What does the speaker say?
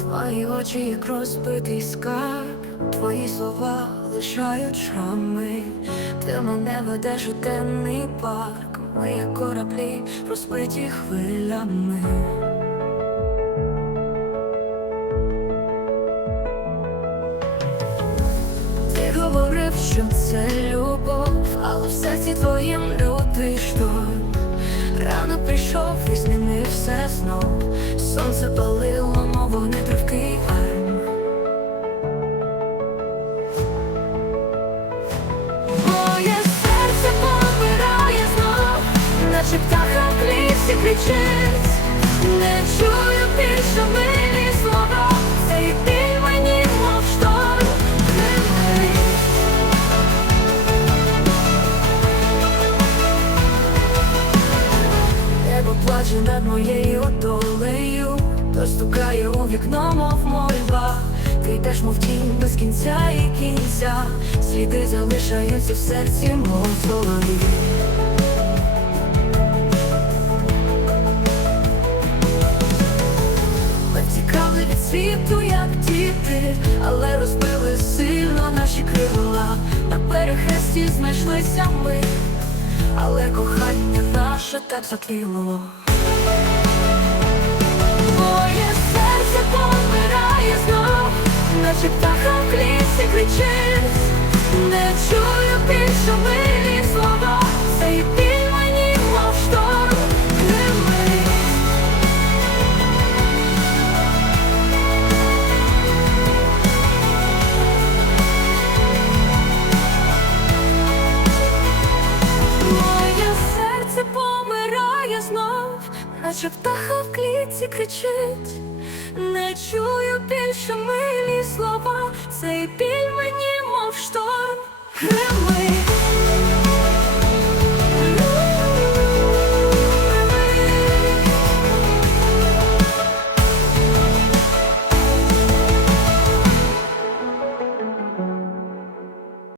Твої очі, як розбитий скарб, твої слова лишають шрами. Ти мене ведеш у темний парк, ми як кораблі розбиті хвилями. Ти говорив, що це любов, але в серці твоїм лютий шторм. Рано прийшов і змінив все знов. Сонце палило, вогнетривкий арм. Моє серце помирає знов, наче птаха в клітці кричить. Не чую більше милі слова, цей біль мені мов шторм. Небо плаче над моєю долею, вікно, мов мольба. Ти йдеш, мов тінь без кінця і кінця, сліди залишаються в серці, мов голові. Ми втікали від світу, як діти, але розбили сильно наші крила. На перехресті знайшлися ми, але кохання наше так затліло. Моє серце помирає знов, наче птаха в лісі кричить. Не чую більше милі наче птаха в клітці кричить. Не чую більше милі слова, цей біль мені, мов шторм, гримить.